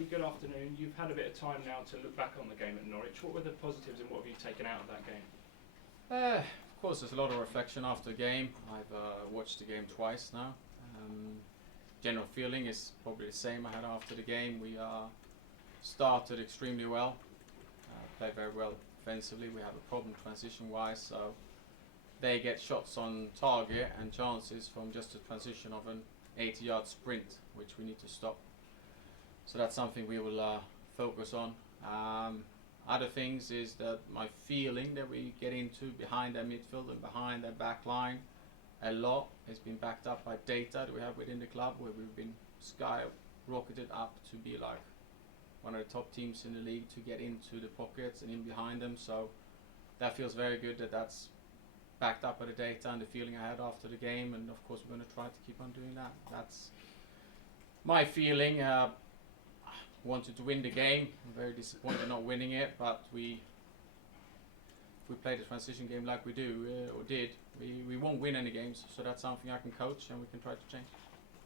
pretty good afternoon. You've had a bit of time now to look back on the game at Norwich. What were the positives and what have you taken out of that game? Of course, there's a lot of reflection after the game. I've watched the game twice now. General feeling is probably the same I had after the game. We started extremely well, played very well offensively. We have a problem transition-wise, so they get shots on target and chances from just a transition of an 80-yard sprint, which we need to stop. So that's something we will focus on. Other things is that my feeling that we get into behind their midfield and behind their back line a lot has been backed up by data that we have within the club, where we've been skyrocketed up to be like one of the top teams in the league to get into the pockets and in behind them. So that feels very good that that's backed up by the data and the feeling I had after the game, and of course we're going to try to keep on doing that. That's my feeling. Wanted to win the game. I'm very disappointed not winning it, but if we play the transition game like we do, or did, we won't win any games, so that's something I can coach and we can try to change.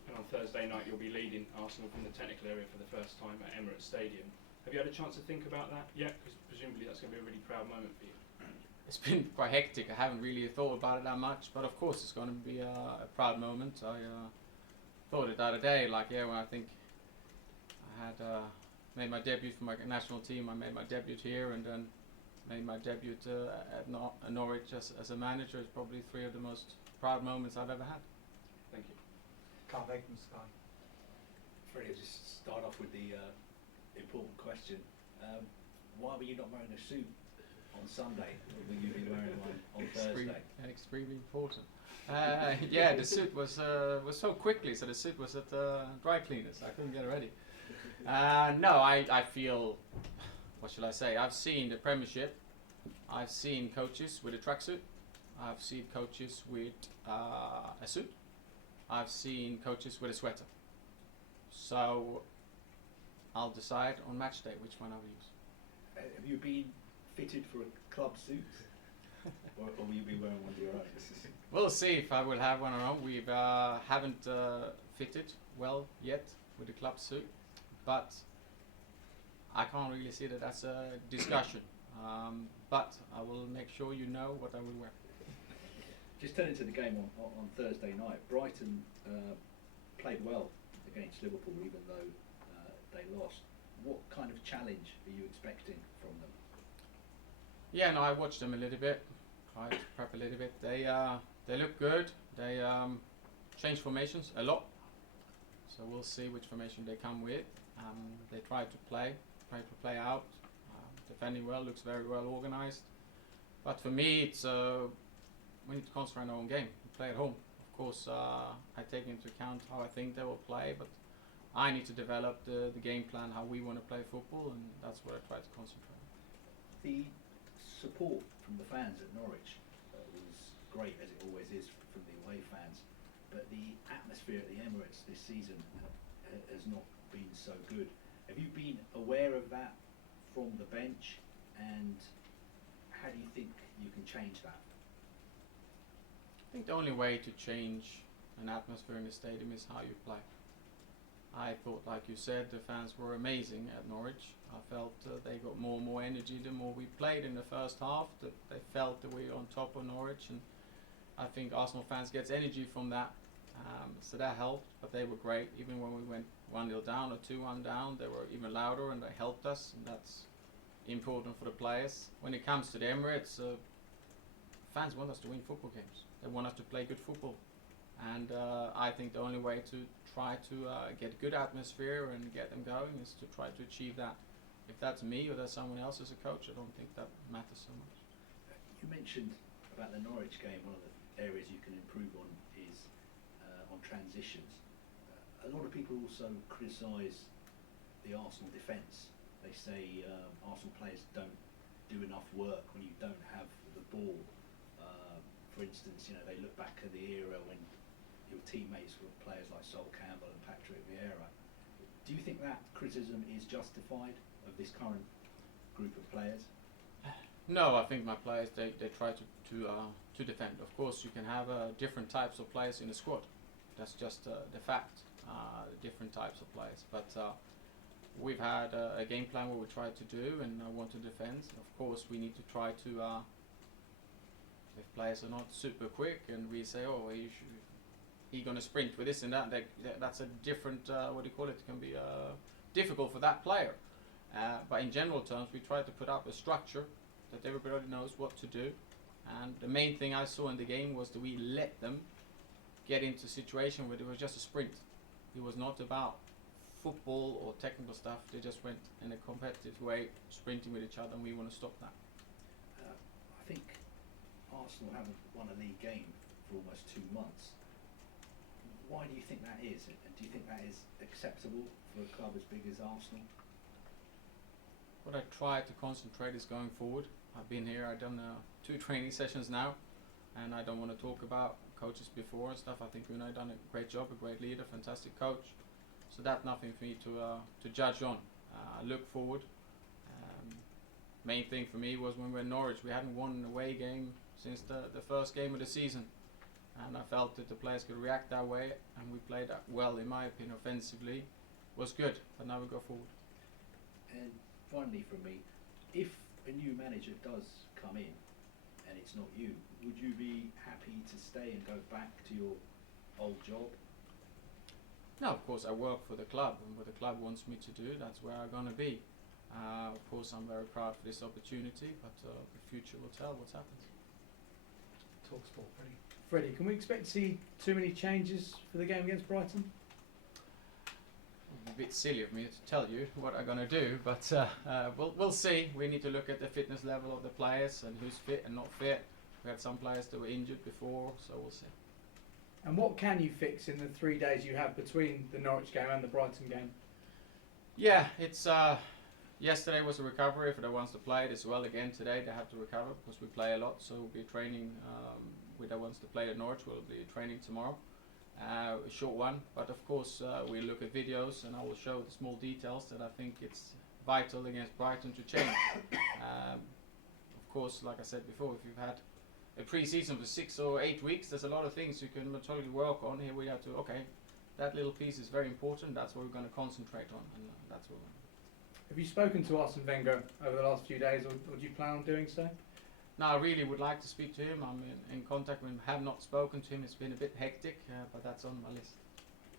And on Thursday night you'll be leading Arsenal from the technical area for the first time at Emirates Stadium. Have you had a chance to think about that yet? Because presumably that's going to be a really proud moment for you. It's been quite hectic. I haven't really thought about it that much, but of course it's going to be a proud moment. I thought it the other day, like when I think I had made my debut for my national team. I made my debut here and then made my debut at Norwich as a manager. It's probably three of the most proud moments I've ever had. Thank you. Can't make them, Sky. Freddie, I'll just start off with the important question. Why were you not wearing a suit on Sunday when you were wearing one on Thursday? Extremely important. The suit was so quickly, so the suit was at dry cleaners. I couldn't get it ready. No, I feel, what shall I say? I've seen the Premiership. I've seen coaches with a tracksuit. I've seen coaches with a suit. I've seen coaches with a sweater. So I'll decide on match day which one I will use. Have you been fitted for a club suit? or will you be wearing one of your own? We'll see if I will have one or not. We haven't fitted well yet with the club suit, but I can't really see that that's a discussion. But I will make sure you know what I will wear. Just turning to the game on Thursday night, Brighton played well against Liverpool, even though they lost. What kind of challenge are you expecting from them? Yeah, no, I watched them a little bit, tried to prep a little bit. They look good. They change formations a lot, so we'll see which formation they come with. They try to play out, defending well, looks very well organized. But for me, it's we need to concentrate on our own game, play at home. Of course, I take into account how I think they will play, but I need to develop the game plan, how we want to play football, and that's what I try to concentrate on. The support from the fans at Norwich was great, as it always is from the away fans, but the atmosphere at the Emirates this season has not been so good. Have you been aware of that from the bench, and how do you think you can change that? I think the only way to change an atmosphere in the stadium is how you play. I thought, like you said, the fans were amazing at Norwich. I felt they got more and more energy the more we played in the first half. That they felt that we were on top of Norwich, and I think Arsenal fans get energy from that. So that helped, but they were great. Even when we went 1-0 down or 2-1 down, they were even louder and they helped us, and that's important for the players. When it comes to the Emirates, fans want us to win football games. They want us to play good football. And I think the only way to try to get good atmosphere and get them going is to try to achieve that. If that's me or that's someone else as a coach, I don't think that matters so much. You mentioned about the Norwich game, one of the areas you can improve on is on transitions. A lot of people also criticise the Arsenal defence. They say Arsenal players don't do enough work when you don't have the ball. For instance, they look back at the era when your teammates were players like Sol Campbell and Patrick Vieira. Do you think that criticism is justified of this current group of players? No, I think my players they try to defend. Of course, you can have different types of players in the squad. That's just the fact. Different types of players, but we've had a game plan what we try to do and want to defend. Of course, we need to try to, if players are not super quick and we say, oh, he's going to sprint with this and that, that's a different, what do you call it, can be difficult for that player. But in general terms, we try to put up a structure that everybody knows what to do. And the main thing I saw in the game was that we let them get into a situation where it was just a sprint. It was not about football or technical stuff. They just went in a competitive way, sprinting with each other, and we want to stop that. I think Arsenal haven't won a league game for almost 2 months. Why do you think that is? And do you think that is acceptable for a club as big as Arsenal? What I try to concentrate is going forward. I've been here, I've done 2 training sessions now, and I don't want to talk about coaches before and stuff. I think Unai done a great job, a great leader, fantastic coach. So that's nothing for me to judge on. Look forward. Main thing for me was when we were in Norwich, we hadn't won an away game since the first game of the season. And I felt that the players could react that way, and we played that well, in my opinion, offensively. Was good, but now we go forward. And finally from me, if a new manager does come in and it's not you, would you be happy to stay and go back to your old job? No, of course I work for the club, and what the club wants me to do, that's where I'm going to be. Of course I'm very proud for this opportunity, but the future will tell what's happened. Talk sport, Freddie. Freddie, can we expect to see too many changes for the game against Brighton? A bit silly of me to tell you what I'm going to do, but we'll see. We need to look at the fitness level of the players and who's fit and not fit. We had some players that were injured before, so we'll see. And what can you fix in the 3 days you have between the Norwich game and the Brighton game? Yeah, it's yesterday was a recovery for the ones that played as well. Again today they have to recover because we play a lot, so we'll be training with the ones that play at Norwich. We'll be training tomorrow, a short one, but of course we look at videos and I will show the small details that I think it's vital against Brighton to change. Of course, like I said before, if you've had a pre-season for 6 or 8 weeks, there's a lot of things you can totally work on. Here we have to, okay, that little piece is very important, that's what we're going to concentrate on, and that's what we're going to. Have you spoken to Arsene Wenger over the last few days, or do you plan on doing so? No, I really would like to speak to him. I'm in contact with him, have not spoken to him. It's been a bit hectic, but that's on my list.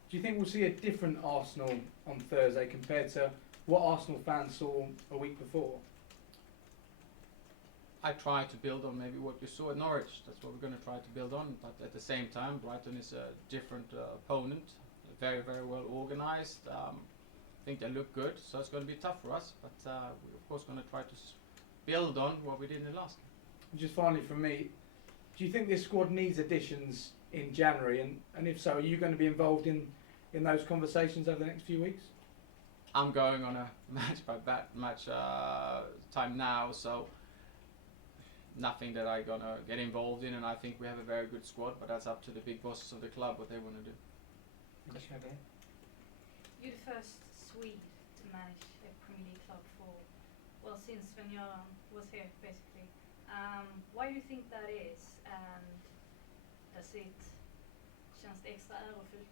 Do you think we'll see a different Arsenal on Thursday compared to what Arsenal fans saw a week before? I try to build on maybe what you saw at Norwich. That's what we're going to try to build on. But at the same time, Brighton is a different opponent. Very, very well organised. I think they look good, so it's going to be tough for us. But we're of course going to try to build on what we did in the last game. And just finally from me, do you think this squad needs additions in January? And if so, are you going to be involved in those conversations over the next few weeks? I'm going on a match time now, so nothing that I'm going to get involved in, and I think we have a very good squad, but that's up to the big bosses of the club what they want to do. You're the first Swede to manage a Premier League club for, well, since Sven-Göran was here, basically. Why do you think that is, and känns det extra ärofyllt?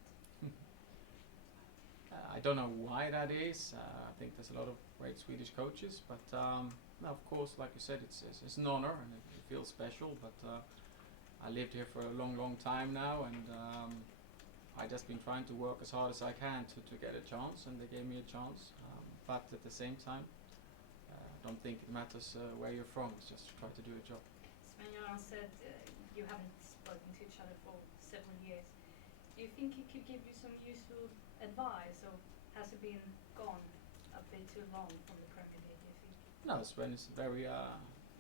I don't know why that is. I think there's a lot of great Swedish coaches, but no, of course, like you said, it's an honor and it feels special. But I lived here for a long time now, and I just been trying to work as hard as I can to get a chance, and they gave me a chance. But at the same time, I don't think it matters where you're from. It's just to try to do a job. Sven-Göran said you haven't spoken to each other for several years. Do you think he could give you some useful advice, or has it been gone a bit too long from the Premier League, do you think? No, Sven is very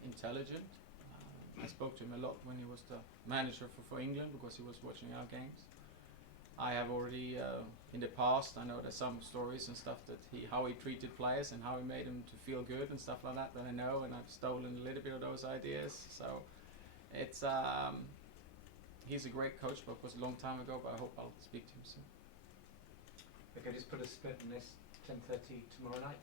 intelligent. I spoke to him a lot when he was the manager for England, because he was watching our games. I have already, in the past, I know there's some stories and stuff that how he treated players and how he made them to feel good and stuff like that I know, and I've stolen a little bit of those ideas. So it's he's a great coach, but it was a long time ago, but I hope I'll speak to him soon. Okay, just put a split on this, 10:30 tomorrow night.